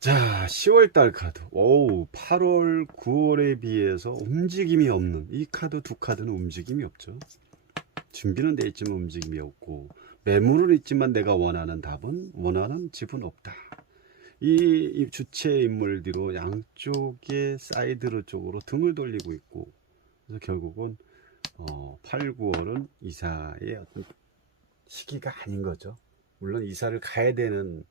자, 10월달 카드. 오우, 8월, 9월에 비해서 움직임이 없는 이 카드 두 카드는 움직임이 없죠. 준비는 돼 있지만 움직임이 없고, 매물은 있지만 내가 원하는 답은, 원하는 집은 없다. 이 주체 인물들로 양쪽의 사이드 쪽으로 등을 돌리고 있고, 그래서 결국은 8, 9월은 이사의 어떤 시기가 아닌 거죠. 물론 이사를 가야 되는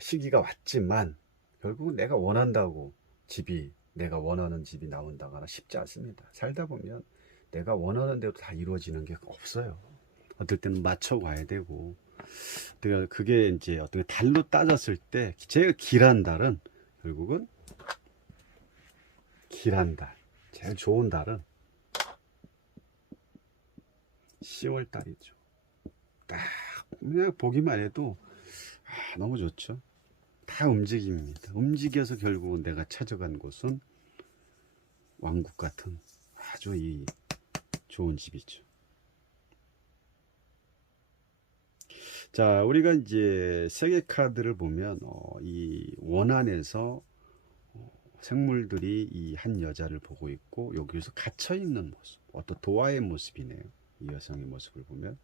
시기가 왔지만 결국은 내가 원한다고 집이 내가 원하는 집이 나온다거나 쉽지 않습니다. 살다 보면 내가 원하는 대로 다 이루어지는 게 없어요. 어떨 때는 맞춰가야 되고, 그게 이제 어떻게 달로 따졌을 때 제일 길한 달은 결국은 길한 달, 제일 좋은 달은 10월 달이죠. 딱 그냥 보기만 해도 너무 좋죠. 다 움직임입니다. 움직여서 결국은 내가 찾아간 곳은 왕국 같은 아주 이 좋은 집이죠. 자, 우리가 이제 세계 카드를 보면 이 원안에서 생물들이 이 한 여자를 보고 있고 여기서 갇혀 있는 모습, 어떤 도화의 모습이네요. 이 여성의 모습을 보면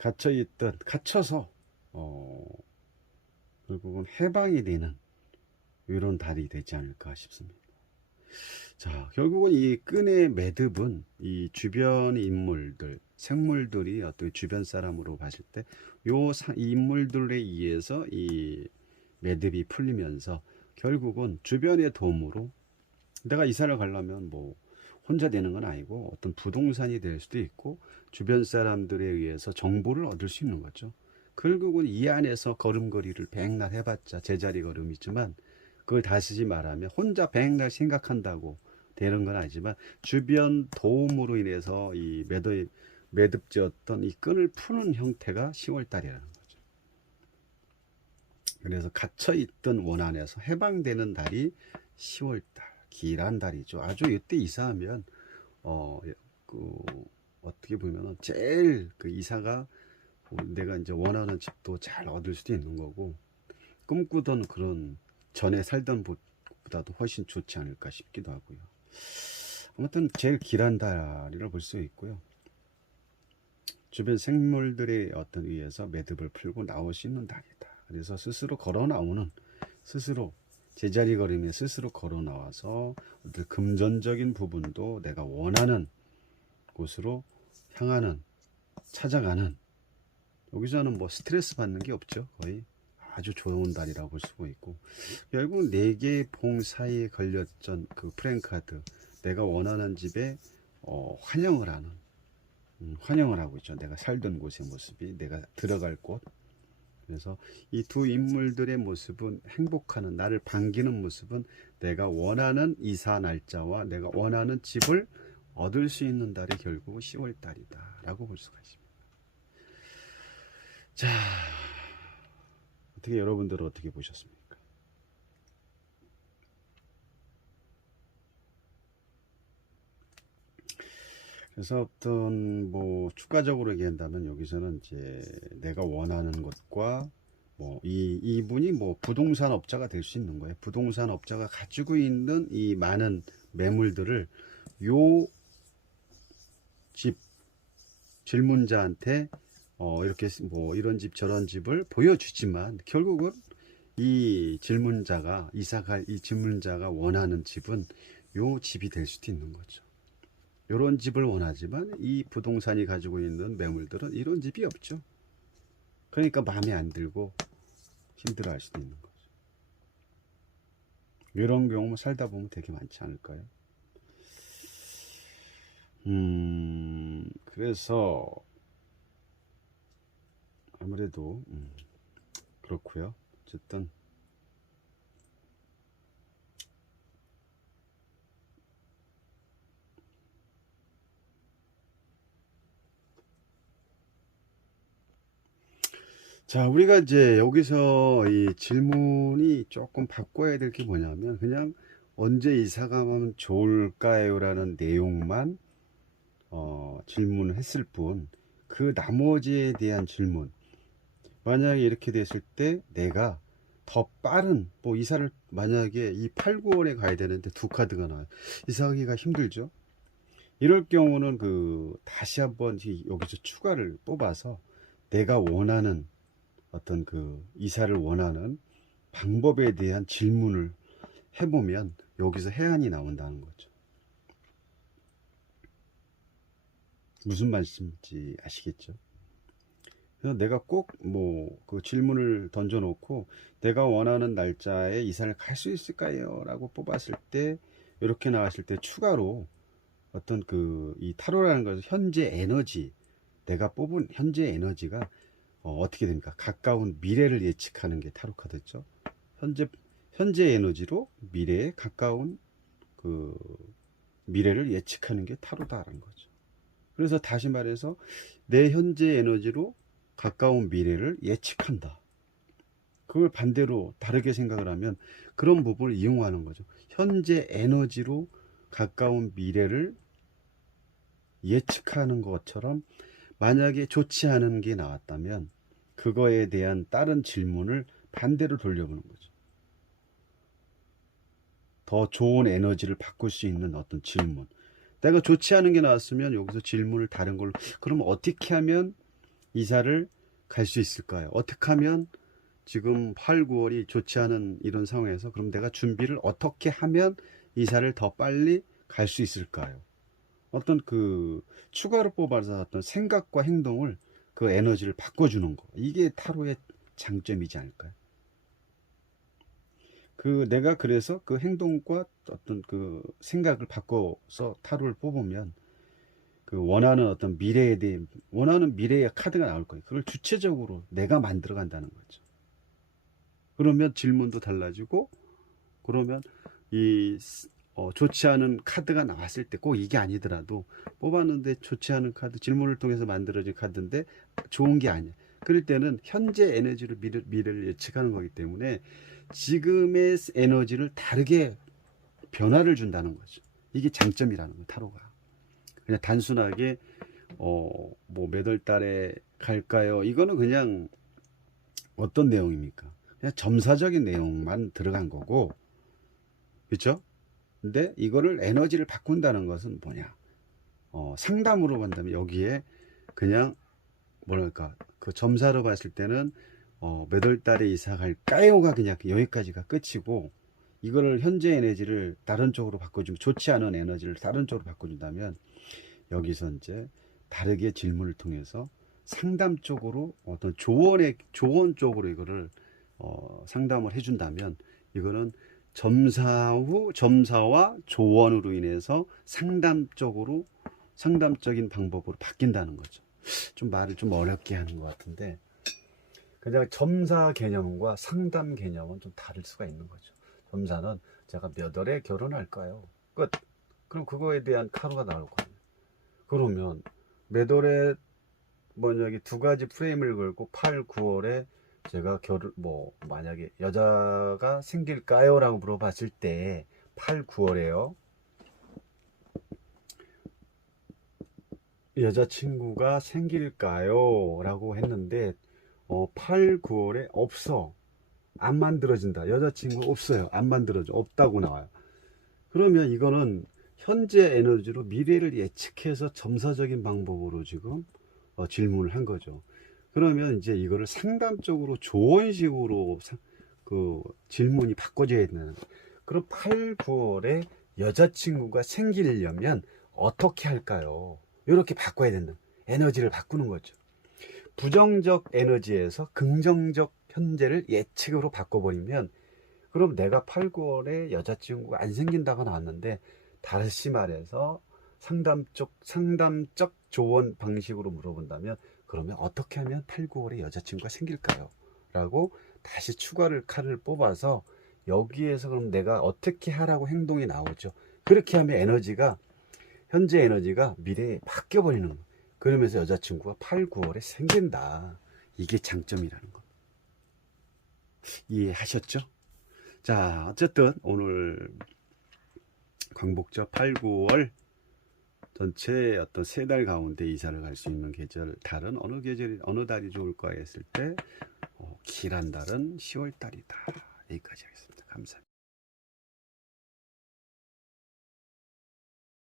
갇혀 있던 갇혀서 결국은 해방이 되는 이런 달이 되지 않을까 싶습니다. 자, 결국은 이 끈의 매듭은 이 주변 인물들, 생물들이 어떤 주변 사람으로 봤을 때, 인물들에 의해서 이 매듭이 풀리면서 결국은 주변의 도움으로 내가 이사를 가려면 뭐 혼자 되는 건 아니고 어떤 부동산이 될 수도 있고 주변 사람들에 의해서 정보를 얻을 수 있는 거죠. 결국은 이 안에서 걸음걸이를 백날 해봤자 제자리 걸음이지만 그걸 다시지 말하면 혼자 백날 생각한다고 되는 건 아니지만 주변 도움으로 인해서 이 매듭지었던 이 끈을 푸는 형태가 10월달이라는 거죠. 그래서 갇혀있던 원안에서 해방되는 달이 10월달, 길한 달이죠. 아주 이때 이사하면 그 어떻게 보면 제일 그 이사가 내가 이제 원하는 집도 잘 얻을 수도 있는 거고 꿈꾸던 그런 전에 살던 곳보다도 훨씬 좋지 않을까 싶기도 하고요. 아무튼 제일 길한 달이라 볼 수 있고요. 주변 생물들의 어떤 의해서 매듭을 풀고 나올 수 있는 달이다. 그래서 스스로 걸어 나오는, 스스로 제자리 걸음에 스스로 걸어 나와서 어떤 금전적인 부분도 내가 원하는 곳으로 향하는, 찾아가는, 여기서는 뭐 스트레스 받는 게 없죠. 거의 아주 좋은 달이라고 볼 수가 있고, 결국 네 개의 봉 사이에 걸렸던 그 프랭카드, 내가 원하는 집에 환영을 하는, 환영을 하고 있죠. 내가 살던 곳의 모습이, 내가 들어갈 곳. 그래서 이 두 인물들의 모습은 행복하는, 나를 반기는 모습은 내가 원하는 이사 날짜와 내가 원하는 집을 얻을 수 있는 달이 결국 10월 달이다 라고 볼 수가 있습니다. 자, 어떻게 여러분들은 어떻게 보셨습니까? 그래서 어떤 뭐 추가적으로 얘기한다면 여기서는 이제 내가 원하는 것과 뭐 이분이 뭐 부동산 업자가 될 수 있는 거예요. 부동산 업자가 가지고 있는 이 많은 매물들을 요 집 질문자한테 이렇게 뭐 이런 집 저런 집을 보여주지만 결국은 이 질문자가 이사갈 이 질문자가 원하는 집은 요 집이 될 수도 있는 거죠. 이런 집을 원하지만 이 부동산이 가지고 있는 매물들은 이런 집이 없죠. 그러니까 마음에 안 들고 힘들어할 수도 있는 거죠. 이런 경우 살다 보면 되게 많지 않을까요? 그래서 아무래도 그렇고요. 어쨌든 자, 우리가 이제 여기서 이 질문이 조금 바꿔야 될 게 뭐냐면 그냥 언제 이사 가면 좋을까요? 라는 내용만 질문을 했을 뿐 그 나머지에 대한 질문 만약에 이렇게 됐을 때 내가 더 빠른 뭐 이사를 만약에 이 8, 9월에 가야 되는데 두 카드가 나와요. 이사하기가 힘들죠. 이럴 경우는 다시 한번 여기서 추가를 뽑아서 내가 원하는 어떤 이사를 원하는 방법에 대한 질문을 해보면 여기서 해안이 나온다는 거죠. 무슨 말씀인지 아시겠죠? 그래서 내가 꼭 그 질문을 던져놓고 내가 원하는 날짜에 이사를 갈 수 있을까요? 라고 뽑았을 때 이렇게 나왔을 때 추가로 어떤 이 타로라는 것은 현재 에너지, 내가 뽑은 현재 에너지가 어떻게 됩니까? 가까운 미래를 예측하는 게 타로 카드죠. 현재 에너지로 미래에 가까운 미래를 예측하는 게 타로다라는 거죠. 그래서 다시 말해서 내 현재 에너지로 가까운 미래를 예측한다. 그걸 반대로 다르게 생각을 하면 그런 부분을 이용하는 거죠. 현재 에너지로 가까운 미래를 예측하는 것처럼 만약에 좋지 않은 게 나왔다면 그거에 대한 다른 질문을 반대로 돌려보는 거죠. 더 좋은 에너지를 바꿀 수 있는 어떤 질문. 내가 좋지 않은 게 나왔으면 여기서 질문을 다른 걸로, 그럼 어떻게 하면 이사를 갈 수 있을까요? 어떻게 하면 지금 8, 9월이 좋지 않은 이런 상황에서 그럼 내가 준비를 어떻게 하면 이사를 더 빨리 갈 수 있을까요? 어떤 추가로 뽑아서 어떤 생각과 행동을 그 에너지를 바꿔주는 거. 이게 타로의 장점이지 않을까요? 내가 그래서 그 행동과 어떤 생각을 바꿔서 타로를 뽑으면 원하는 어떤 미래에 대해 원하는 미래의 카드가 나올 거예요. 그걸 주체적으로 내가 만들어 간다는 거죠. 그러면 질문도 달라지고 그러면 좋지 않은 카드가 나왔을 때 꼭 이게 아니더라도 뽑았는데 좋지 않은 카드, 질문을 통해서 만들어진 카드인데 좋은 게 아니야. 그럴 때는 현재 에너지로 미래를 예측하는 거기 때문에 지금의 에너지를 다르게 변화를 준다는 거죠. 이게 장점이라는 거예요, 타로가. 그냥 단순하게 몇 월 달에 갈까요? 이거는 그냥 어떤 내용입니까? 그냥 점사적인 내용만 들어간 거고, 그렇죠? 근데 이거를 에너지를 바꾼다는 것은 뭐냐? 상담으로 본다면 여기에 그냥 뭐랄까 점사로 봤을 때는 몇 월 달에 이사 갈까요가 그냥 여기까지가 끝이고, 이거를 현재 에너지를 다른 쪽으로 바꿔주면 좋지 않은 에너지를 다른 쪽으로 바꿔준다면 여기서 이제 다르게 질문을 통해서 상담 쪽으로 어떤 조언 쪽으로 이거를 상담을 해준다면 이거는 점사와 조언으로 인해서 상담적인 방법으로 바뀐다는 거죠. 좀 말을 좀 어렵게 하는 것 같은데 그냥 점사 개념과 상담 개념은 좀 다를 수가 있는 거죠. 점사는 제가 몇 월에 결혼할까요? 끝. 그럼 그거에 대한 타로가 나올 거예요. 그러면 몇 월에 만약에 두 가지 프레임을 걸고 8, 9월에 제가 만약에 여자가 생길까요? 라고 물어봤을 때 8, 9월에요. 여자친구가 생길까요? 라고 했는데 8, 9월에 없어. 안 만들어진다. 여자친구 없어요. 안 만들어져. 없다고 나와요. 그러면 이거는 현재 에너지로 미래를 예측해서 점사적인 방법으로 지금 질문을 한 거죠. 그러면 이제 이거를 상담적으로 조언식으로 질문이 바꿔져야 되는. 그럼 8, 9월에 여자친구가 생기려면 어떻게 할까요? 이렇게 바꿔야 된다. 에너지를 바꾸는 거죠. 부정적 에너지에서 긍정적 현재를 예측으로 바꿔버리면 그럼 내가 8, 9월에 여자친구가 안 생긴다고 나왔는데 다시 말해서 상담적 조언 방식으로 물어본다면 그러면 어떻게 하면 8, 9월에 여자친구가 생길까요? 라고 다시 추가를 칼을 뽑아서 여기에서 그럼 내가 어떻게 하라고 행동이 나오죠. 그렇게 하면 현재 에너지가 미래에 바뀌어버리는 거예요. 그러면서 여자친구가 8, 9월에 생긴다. 이게 장점이라는 거. 이해하셨죠? 자, 어쨌든 오늘 광복절 8, 9월 전체 어떤 3달 가운데 이사를 갈 수 있는 계절, 달은 어느 달이 좋을까 했을 때 길한 달은 10월 달이다. 여기까지 하겠습니다. 감사합니다.